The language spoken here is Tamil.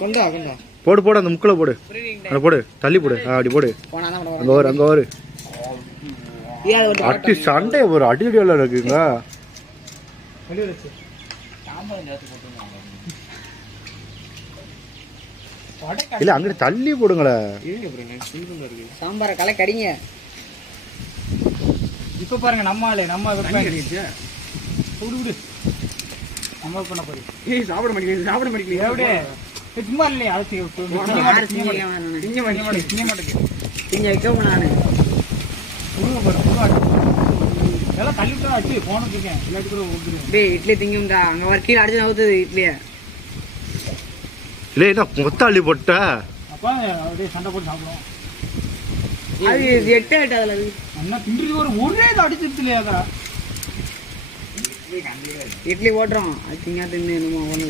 கொண்டா கொண்டா போடு போடு, அந்த முக்கில் போடு, அதை போடு, தள்ளி போடு, அப்படி போடு. அங்கே வரு, அங்கே வரு. அட்டி சண்டை ஒரு அடி அடியால இருக்குங்க. இல்ல அங்கிட்டு தள்ளி போடுங்களே. சாம்பார கலை கடிங்க. இப்ப பாருங்க நம்ம ஆளு நம்ம நம்ம பண்ண போறீங்க. ஏய் சாப்பிட மாட்டீங்க, சாப்பிட மாட்டீங்க. எப்படியே சும்மா இல்லையா? அது திங்க வைக்கவும் நான் எல்லாம் தள்ளிட்டு வச்சு போனது இருக்கேன். எல்லாத்துக்கும் டேய் இட்லி திங்கும்டா. அங்க வர கீழே அடிச்சு நவுத்துது இட்லியை. இல்லை என்ன மொத்த அள்ளி போட்ட? அப்பா அப்படியே சண்டை போட்டு சாப்பிடுவோம். அது 8 8 அதுல அண்ணா திண்டிட்டு ஒரே இது அடிச்சிருச்சு இல்லையாக்கா? இட்லி ஓட்டுறோம். அது திங்கா தின்னு என்னமோ ஒன்று